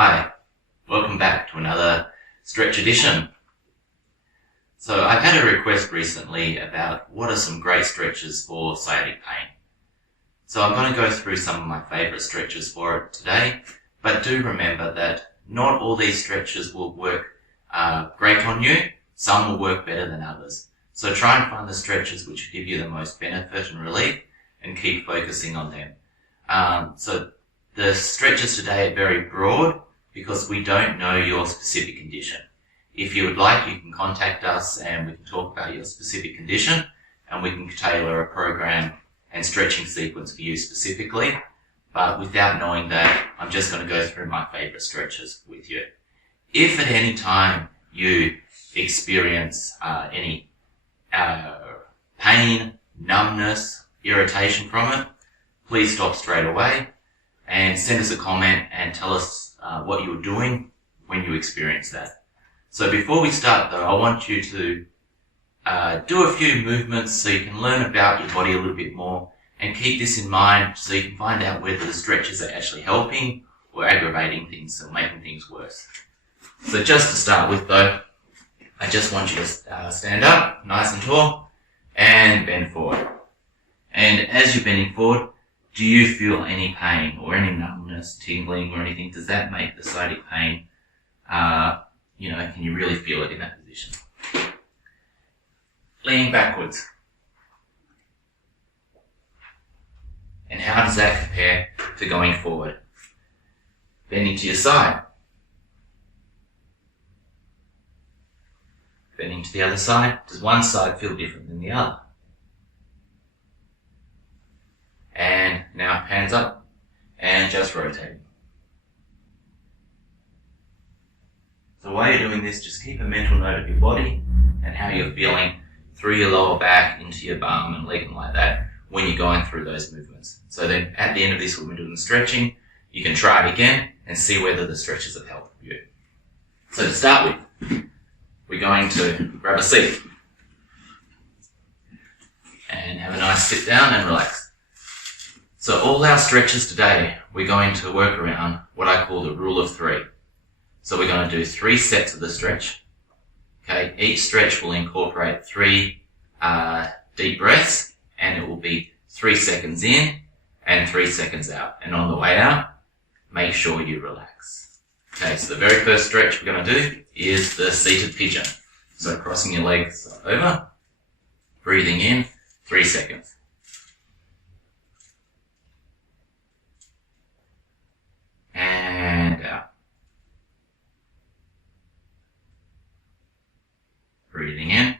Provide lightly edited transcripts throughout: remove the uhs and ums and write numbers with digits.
Hi, welcome back to another stretch edition. So I've had a request recently about what are some great stretches for sciatic pain. So I'm going to go through some of my favourite stretches for it today, but do remember that not all these stretches will work great on you. Some will work better than others. So try and find the stretches which give you the most benefit and relief and keep focusing on them. So the stretches today are very broad because we don't know your specific condition. If you would like, you can contact us and we can talk about your specific condition and we can tailor a program and stretching sequence for you specifically. But without knowing that, I'm just going to go through my favourite stretches with you. If at any time you experience any pain, numbness, irritation from it, please stop straight away and send us a comment and tell us what you were doing when you experienced that. So before we start though, I want you to do a few movements so you can learn about your body a little bit more and keep this in mind so you can find out whether the stretches are actually helping or aggravating things or making things worse. So just to start with though, I just want you to stand up nice and tall and bend forward. And as you're bending forward, do you feel any pain or any numbness, tingling or anything? Does that make the sciatic pain, can you really feel it in that position? Leaning backwards. And how does that compare to going forward? Bending to your side. Bending to the other side. Does one side feel different than the other? And now hands up and just rotating. So while you're doing this, just keep a mental note of your body and how you're feeling through your lower back into your bum and leg and like that when you're going through those movements. So then at the end of this, when we're doing the stretching, you can try it again and see whether the stretches have helped you. So to start with, we're going to grab a seat and have a nice sit down and relax. So all our stretches today, we're going to work around what I call the rule of 3. So we're going to do 3 sets of the stretch. Okay, each stretch will incorporate 3 deep breaths, and it will be 3 seconds in and 3 seconds out. And on the way out, make sure you relax. Okay, so the very first stretch we're going to do is the seated pigeon. So crossing your legs over, breathing in, 3 seconds. And out. Breathing in.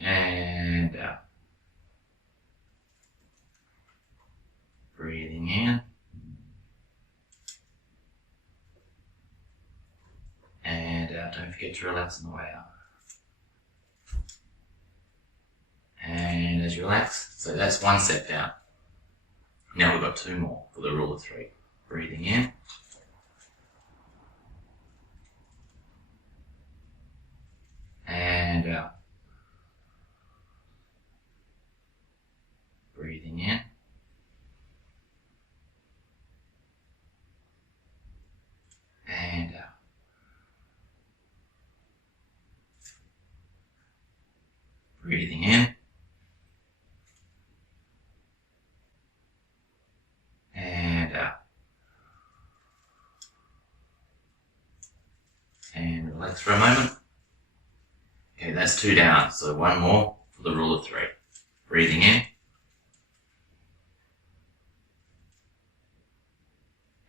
And out. Breathing in. And out. Don't forget to relax on the way out. And as you relax, so that's 1 set down. Now we've got 2 more for the rule of 3. Breathing in. And out. Breathing in. And out. Breathing in. And out. And relax for a moment. Okay, that's 2 down, so 1 more for the rule of 3. Breathing in.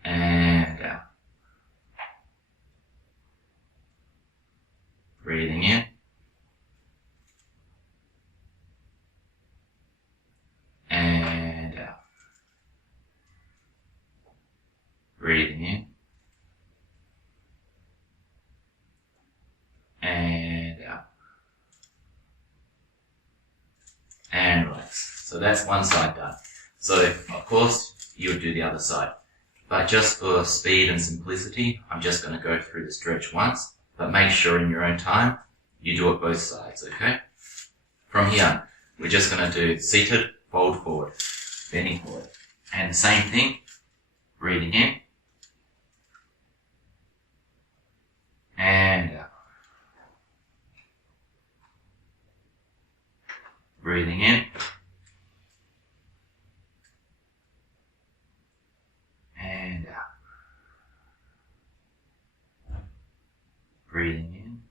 And out. Breathing in. And out. Breathing in. And out. And relax. So that's 1 side done. So of course you would do the other side. But just for speed and simplicity, I'm just going to go through the stretch once, but make sure in your own time you do it both sides, okay? From here, we're just going to do seated, fold forward, bending forward. And the same thing, breathing in and out. Breathing in and out. Breathing in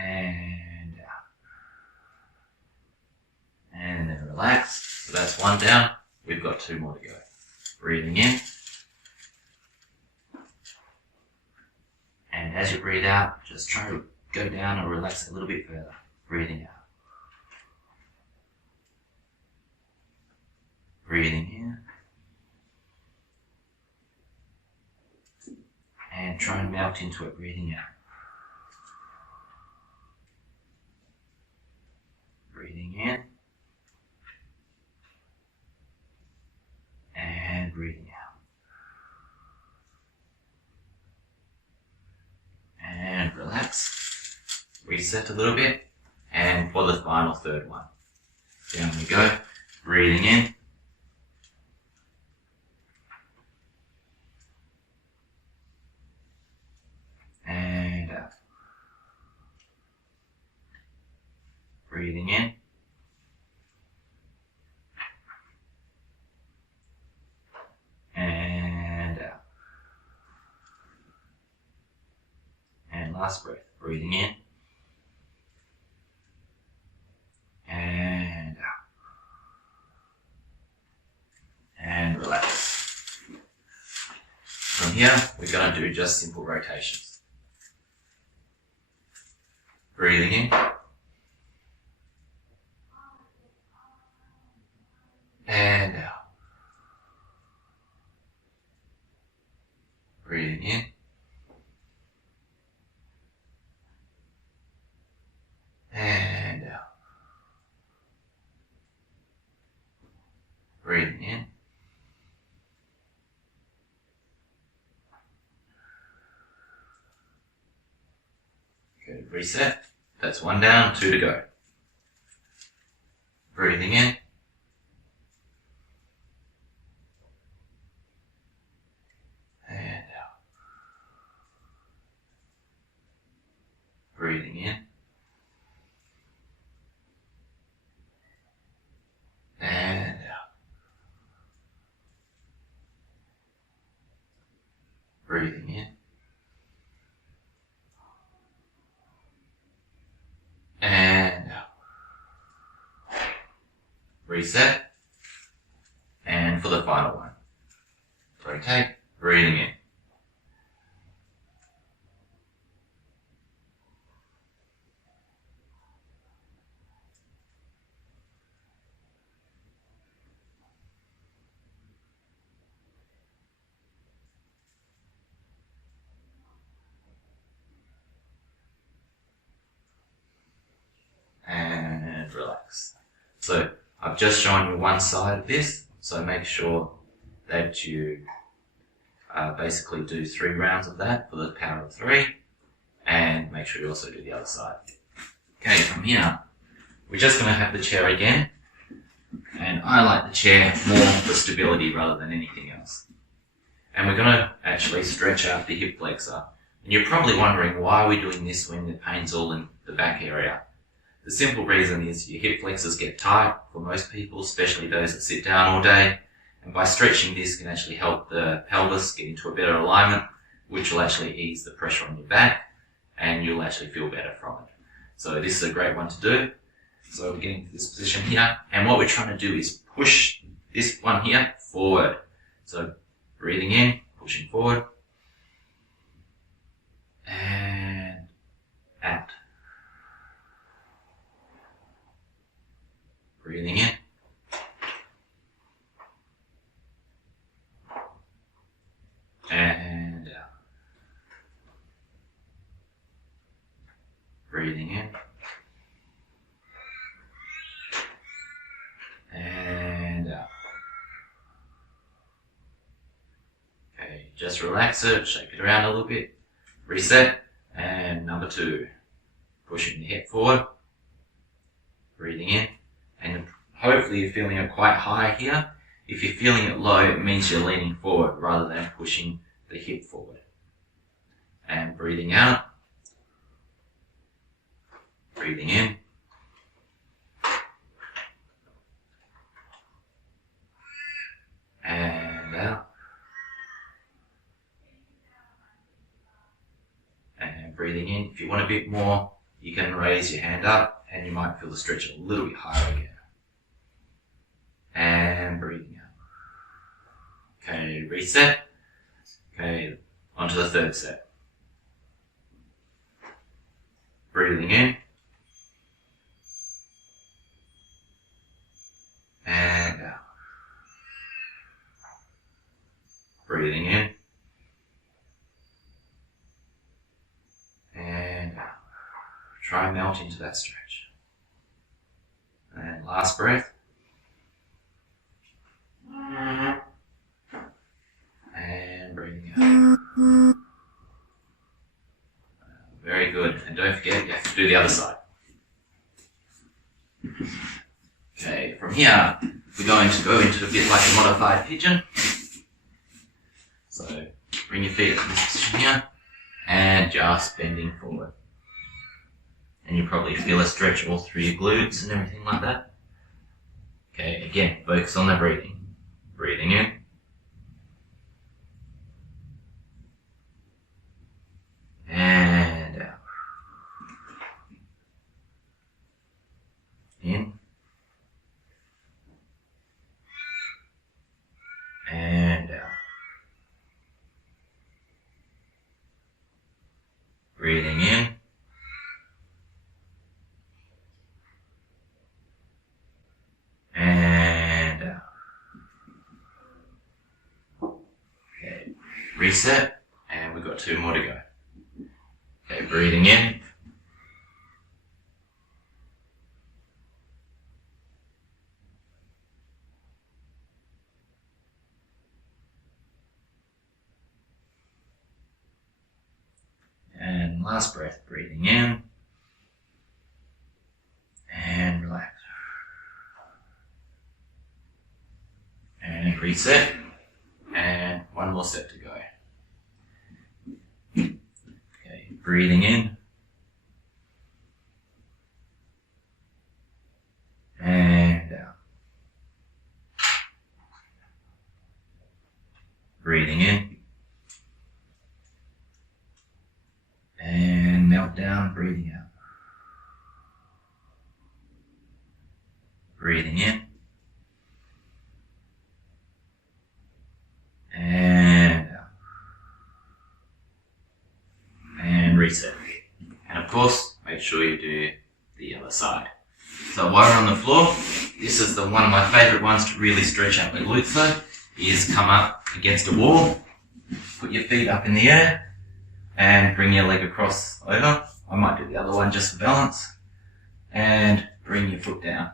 and out. And then relax. So that's one down. We've got two more to go. Breathing in. And as you breathe out, just try to go down and relax a little bit further. Breathing out. Breathing in. And try and melt into it, breathing out. Breathing in. And breathing out. And relax. Reset a little bit. And for the final third one. Down we go. Breathing in. And out. Breathing in. And out. And last breath. Breathing in. And out. And relax. From here, we're going to do just simple rotations. Breathing in. And out. Breathing in. And out. Breathing in. Good. Reset. That's one down, two to go. Breathing in. And out. Breathing in. And out. Breathing in. And out. Reset. And for the final one. Rotate. Breathing in. And relax. So I've just shown you one side of this, so make sure that you basically do 3 rounds of that for the power of 3, and make sure you also do the other side. Okay, from here, we're just going to have the chair again, and I like the chair more for stability rather than anything else. And we're going to actually stretch out the hip flexor. And you're probably wondering, why are we doing this when the pain's all in the back area? The simple reason is your hip flexors get tight for most people, especially those that sit down all day. And by stretching this can actually help the pelvis get into a better alignment, which will actually ease the pressure on your back, and you'll actually feel better from it. So this is a great one to do. So we're getting to this position here, and what we're trying to do is push this one here forward. So breathing in, pushing forward, and out. Breathing in. And out. Breathing in. And out. Okay, just relax it, shake it around a little bit, reset, and number 2, pushing the hip forward, breathing in, and hopefully hopefully you're feeling it quite high here. If you're feeling it low, it means you're leaning forward rather than pushing the hip forward. And breathing out. Breathing in. And out. And breathing in. If you want a bit more, you can raise your hand up and you might feel the stretch a little bit higher again. And breathing out. Okay, reset. Okay, onto the third set. Breathing in. And out. Breathing in. And out. Try and melt into that stretch. And last breath. And breathing out. Very good. And don't forget, you have to do the other side. Okay, from here, we're going to go into a bit like a modified pigeon. So, bring your feet up in this position here, and just bending forward. And you probably feel a stretch all through your glutes and everything like that. Okay, again, focus on the breathing. Breathing in. And out. In. And out. Breathing in. And out. Okay, reset, and we've got 2 more to go. Okay, breathing in. And last breath, breathing in. And relax. And reset. And 1 more set to go. Okay, breathing in. And out. Breathing in. And melt down, breathing out. Breathing in. And out. And reset. And of course, make sure you do the other side. So while we're on the floor, this is one of my favourite ones to really stretch out the glutes though, is come up against a wall, put your feet up in the air, and bring your leg across over. I might do the other one just for balance. And bring your foot down.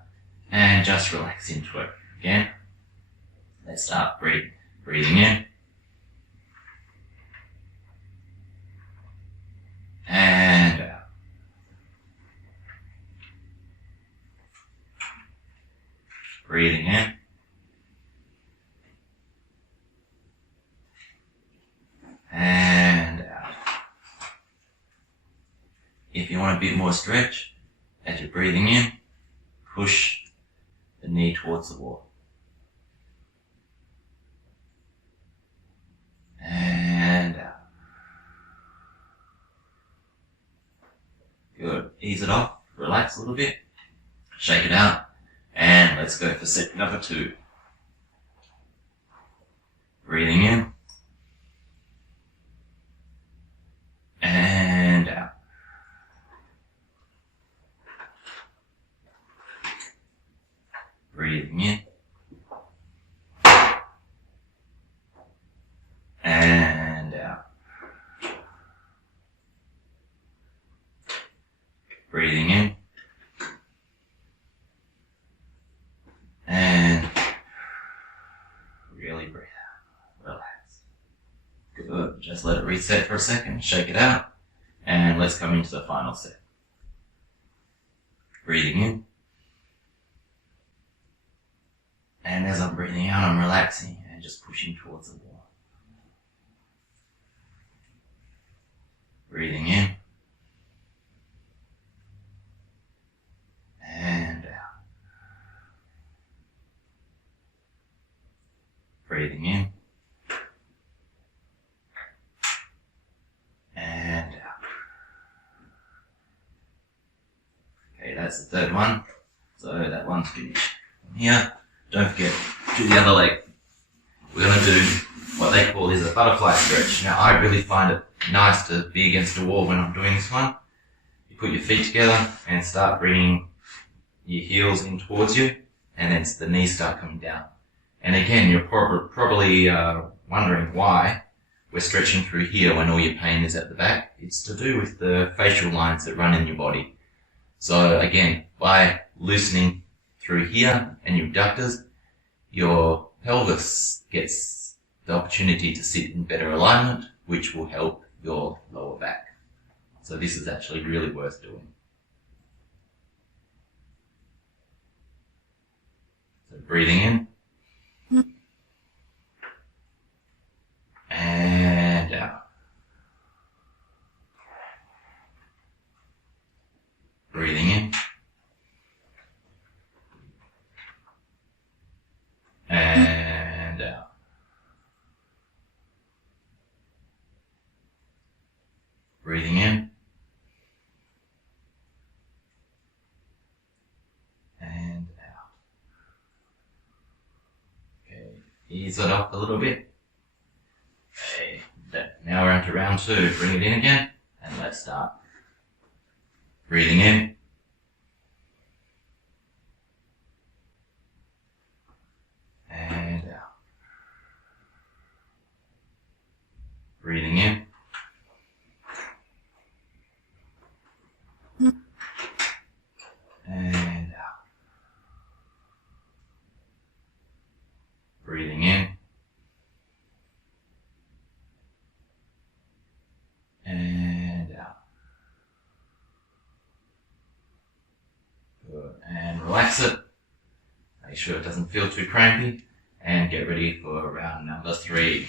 And just relax into it. Again, let's start breathing in. And out. Breathing in. And out. If you want a bit more stretch, as you're breathing in, push the knee towards the wall. And out. Good. Ease it off, relax a little bit, shake it out, and let's go for set number 2. Breathing in. And out. Breathing in. And out. Breathing in. And really breathe out. Relax. Good. Just let it reset for a second. Shake it out. And let's come into the final set. Breathing in. And as I'm breathing out, I'm relaxing and just pushing towards the wall. Breathing in. And out. Breathing in. And out. Okay, that's the third one. So that one's finished. From here, don't forget, do the other leg. We're going to do what they call is a butterfly stretch. Now, I really find it nice to be against the wall when I'm doing this one. You put your feet together and start bringing your heels in towards you, and then the knees start coming down. And again, you're probably wondering why we're stretching through here when all your pain is at the back. It's to do with the facial lines that run in your body. So again, by loosening through here and your abductors, your pelvis gets the opportunity to sit in better alignment, which will help your lower back. So this is actually really worth doing. So breathing in. And out. Breathing in. And out. Breathing in. And out. Okay, ease it up a little bit. Okay, now we're on to round 2. Bring it in again, and let's start. Breathing in. And out. Breathing in. And out. Breathing in. And out. Good. And relax it. Make sure it doesn't feel too crampy. And get ready for round number 3.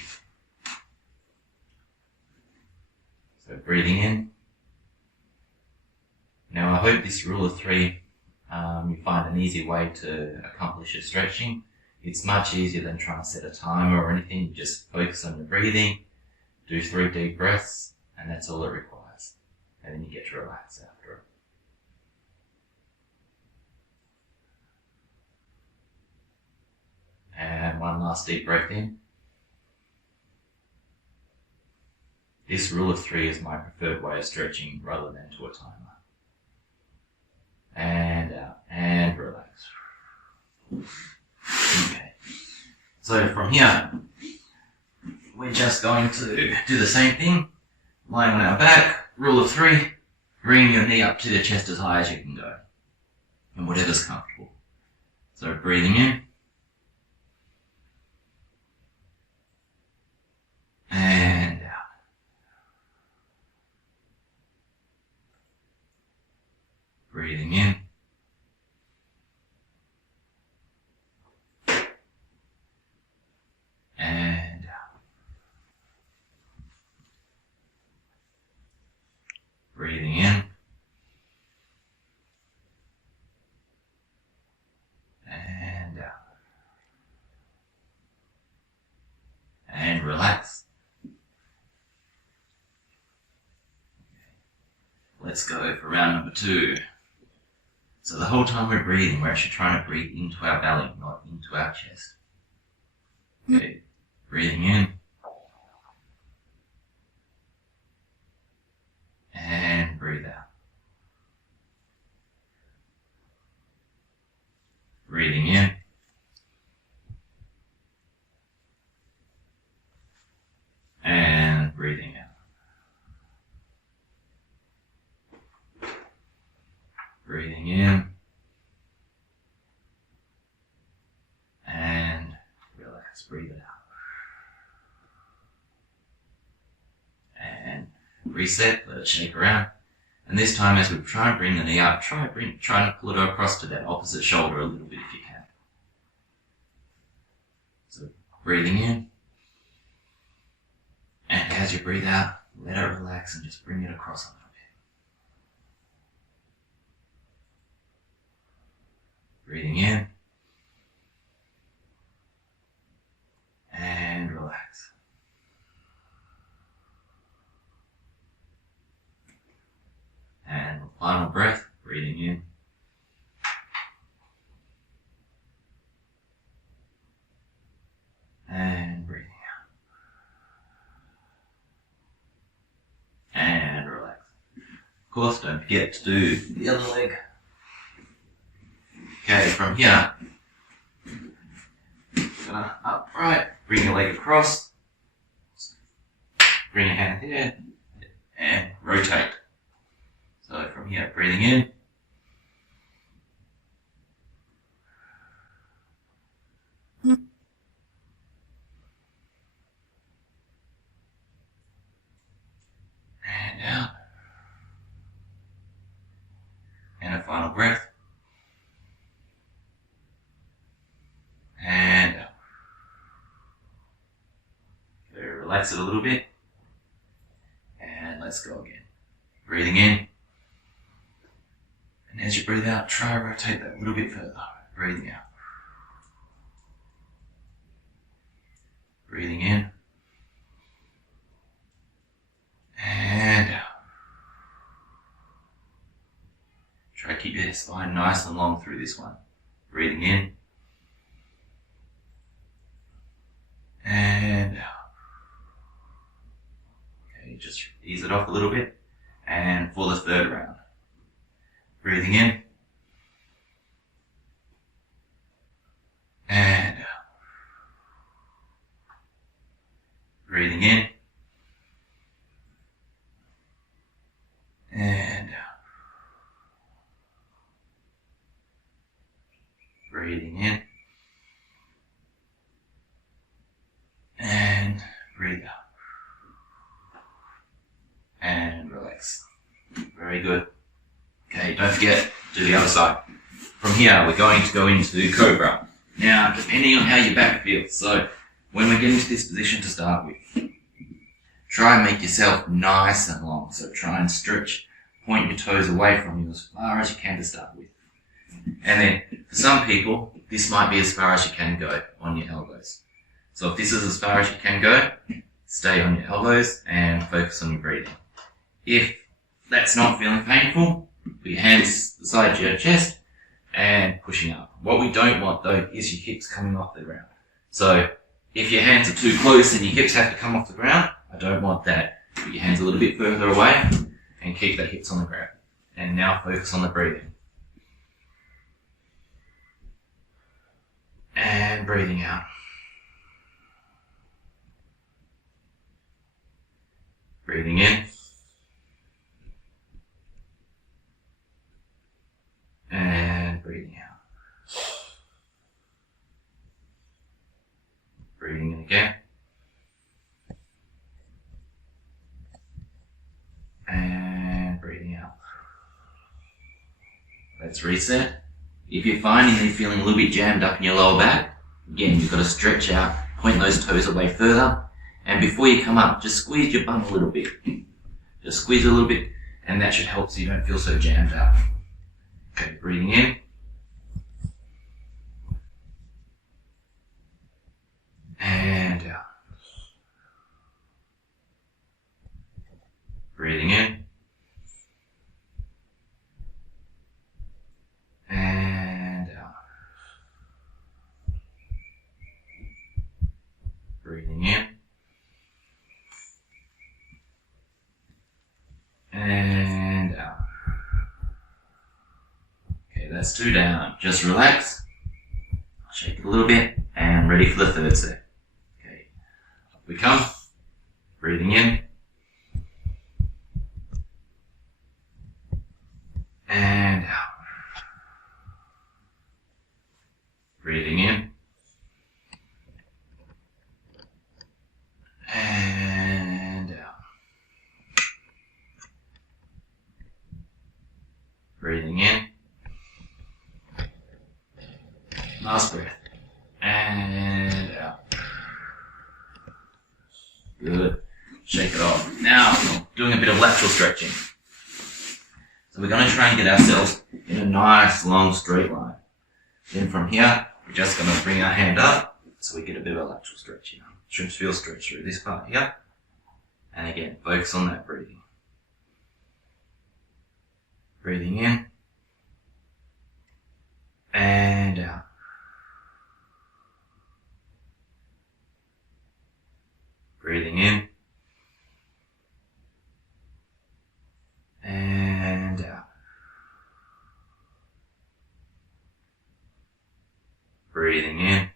So breathing in. Now I hope this rule of 3, you find an easy way to accomplish your stretching. It's much easier than trying to set a timer or anything. You just focus on your breathing, do 3 deep breaths, and that's all it requires. And then you get to relax after it. And one last deep breath in. This rule of 3 is my preferred way of stretching rather than to a timer. And out, and relax. Okay. So from here, we're just going to do the same thing. Lying on our back, rule of 3, bring your knee up to the chest as high as you can go. And whatever's comfortable. So breathing in. And out. Breathing in. And out. Breathing in. And out. And relax. Let's go for round number 2. So the whole time we're breathing, we're actually trying to breathe into our belly, not into our chest. Okay, breathing in. And breathe out. Breathing in. And breathing out. Breathing in. And relax, breathe it out. And reset, let it shake around. And this time as we try and bring the knee up, try and pull it across to that opposite shoulder a little bit if you can. Breathing in. And as you breathe out, let it relax and just bring it across a little bit. Breathing in. And relax. And final breath, breathing in. And breathing out. And relax. Of course, don't forget to do the other leg. Okay, from here, gonna upright, bring your leg across, bring your hand here, and rotate. So from here, breathing in. And out. And a final breath. And out. Okay, relax it a little bit. And let's go again. Breathing in. And as you breathe out, try to rotate that a little bit further. Breathing out. Breathing in. And out. Try to keep your spine nice and long through this one. Breathing in. And out. Okay, just ease it off a little bit. And for the third round. Breathing in. And out. Breathing in. And out. Breathing in. And breathe out. And relax. Very good. Okay, don't forget, do the other side. From here, we're going to go into Cobra. Now, depending on how your back feels, so when we get into this position to start with, try and make yourself nice and long. So try and stretch, point your toes away from you as far as you can to start with. And then, for some people, this might be as far as you can go on your elbows. So if this is as far as you can go, stay on your elbows and focus on your breathing. If that's not feeling painful, put your hands beside your chest and pushing up. What we don't want though is your hips coming off the ground. So if your hands are too close and your hips have to come off the ground, I don't want that. Put your hands a little bit further away and keep the hips on the ground. And now focus on the breathing. And breathing out. Breathing in. And breathing out. Breathing in again. And breathing out. Let's reset. If you're finding that you're feeling a little bit jammed up in your lower back, again, you've got to stretch out, point those toes away further, and before you come up, just squeeze your bum a little bit. Just squeeze a little bit, and that should help so you don't feel so jammed up. Okay, breathing in. And out. Breathing in. And out. Breathing in. And out. Okay, that's 2 down. Just relax. Shake it a little bit and ready for the third set. Okay, up we come. Breathing in. And out. Breathing in. And out. Breathing in. Last breath. And out. Good. Shake it off. Now, we're doing a bit of lateral stretching. So we're going to try and get ourselves in a nice long straight line. Then from here, we're just going to bring our hand up so we get a bit of a lateral stretch here. Should feel stretch through this part here. And again, focus on that breathing. Breathing in. And out. Breathing in. And out. Breathing in.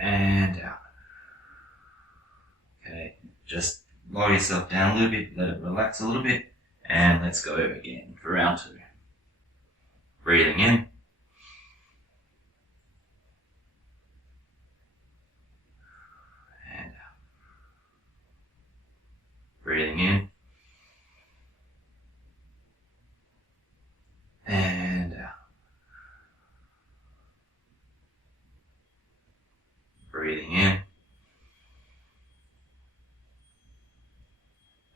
And out. Okay, just lower yourself down a little bit, let it relax a little bit, and let's go again for round 2. Breathing in. And out. Breathing in. And out. Breathing in.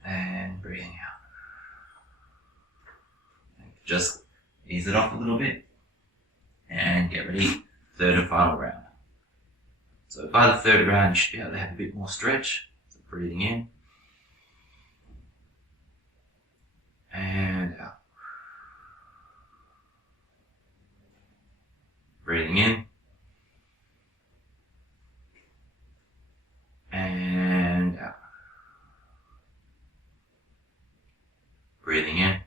And breathing out. Just ease it off a little bit and get ready. 3rd and final round. So by the 3rd round, you should be able to have a bit more stretch. So breathing in and out. Breathing in and out. Breathing in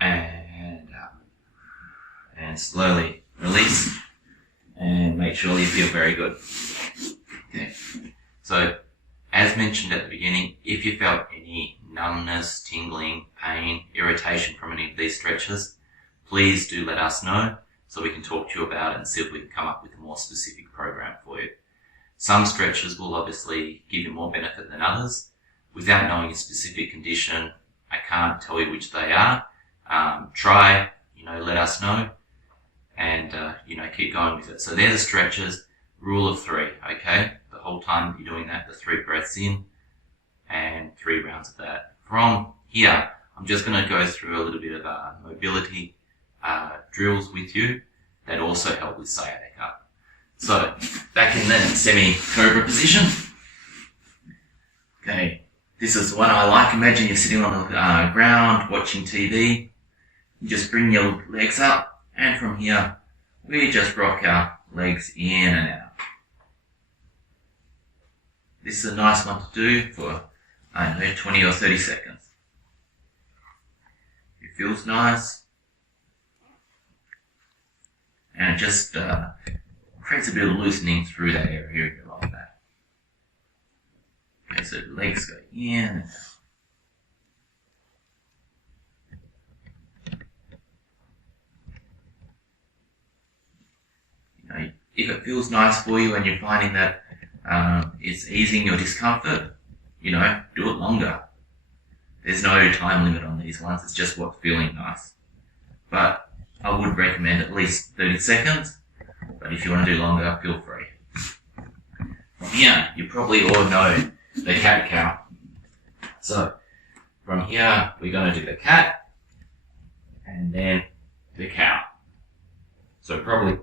and out. And slowly release and make sure you feel very good. Okay. So as mentioned at the beginning, if you felt any numbness, tingling, pain, irritation from any of these stretches, please do let us know so we can talk to you about it and see if we can come up with a more specific program for you. Some stretches will obviously give you more benefit than others. Without knowing a specific condition, I can't tell you which they are. Try, let us know and, keep going with it. So they're the stretches, rule of 3, okay? The whole time that you're doing that, the 3 breaths in and 3 rounds of that. From here, I'm just going to go through a little bit of mobility drills with you that also help with sciatica. So, back in the semi-cobra position. Okay, this is the one I like. Imagine you're sitting on the ground watching TV. You just bring your legs up, and from here, we just rock our legs in and out. This is a nice one to do for, 20 or 30 seconds. It feels nice. And it just creates a bit of loosening through that area like that. Okay, so the legs go in and out. If it feels nice for you and you're finding that it's easing your discomfort, do it longer. There's no time limit on these ones, it's just what's feeling nice. But I would recommend at least 30 seconds, but if you want to do longer, feel free. From here, you probably all know the cat-cow. So, from here, we're going to do the cat, and then the cow. So probably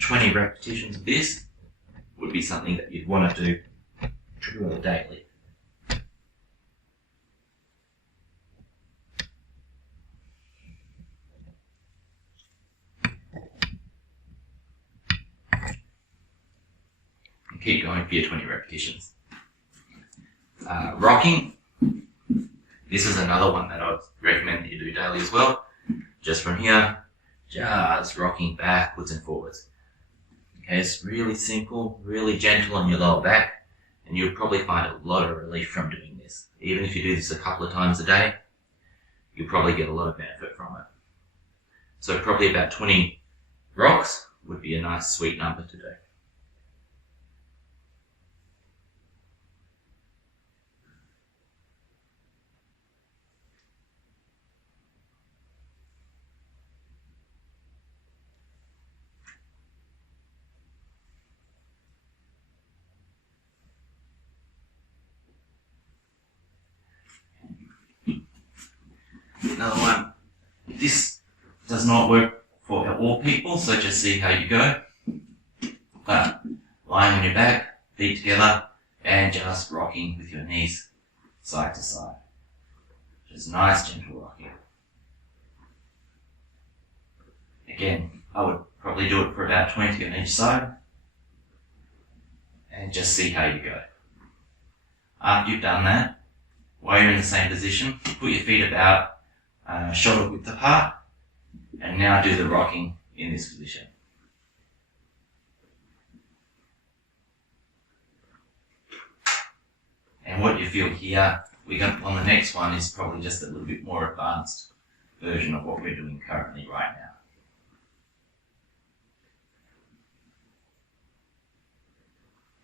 20 repetitions of this would be something that you'd want to do daily. Keep going for your 20 repetitions. Rocking. This is another one that I would recommend that you do daily as well. Just from here, just rocking backwards and forwards. Okay, it's really simple, really gentle on your lower back, and you'll probably find a lot of relief from doing this. Even if you do this a couple of times a day, you'll probably get a lot of benefit from it. So probably about 20 rocks would be a nice sweet number to do. another one. This does not work for all people, so just see how you go. But lying on your back, feet together, and just rocking with your knees side to side. Just nice, gentle rocking. Again, I would probably do it for about 20 on each side, and just see how you go. After you've done that, while you're in the same position, put your feet about shoulder width apart, and now do the rocking in this position. And what you feel here, on the next one is probably just a little bit more advanced version of what we're doing currently right now.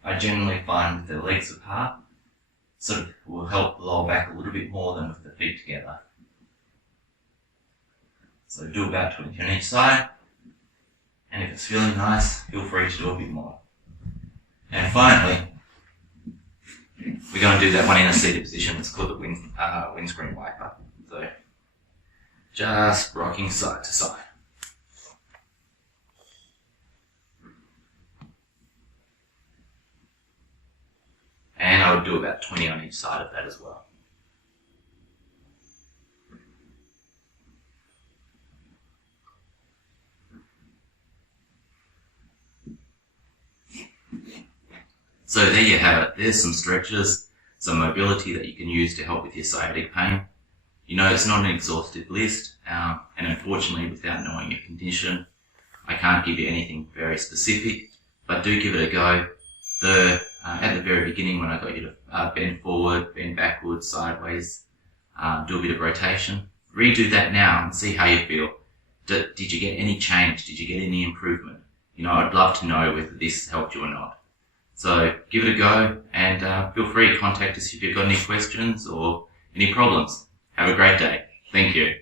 I generally find with the legs apart, sort of will help the lower back a little bit more than with the feet together. So do about 20 on each side, and if it's feeling nice, feel free to do a bit more. And finally, we're going to do that one in a seated position. It's called the windscreen wiper. So just rocking side to side. And I would do about 20 on each side of that as well. So there you have it. There's some stretches, some mobility that you can use to help with your sciatic pain. You know, it's not an exhaustive list, and unfortunately, without knowing your condition, I can't give you anything very specific, but do give it a go. At the very beginning, when I got you to bend forward, bend backwards, sideways, do a bit of rotation, redo that now and see how you feel. Did you get any change? Did you get any improvement? You know, I'd love to know whether this helped you or not. So give it a go, and feel free to contact us if you've got any questions or any problems. Have a great day. Thank you.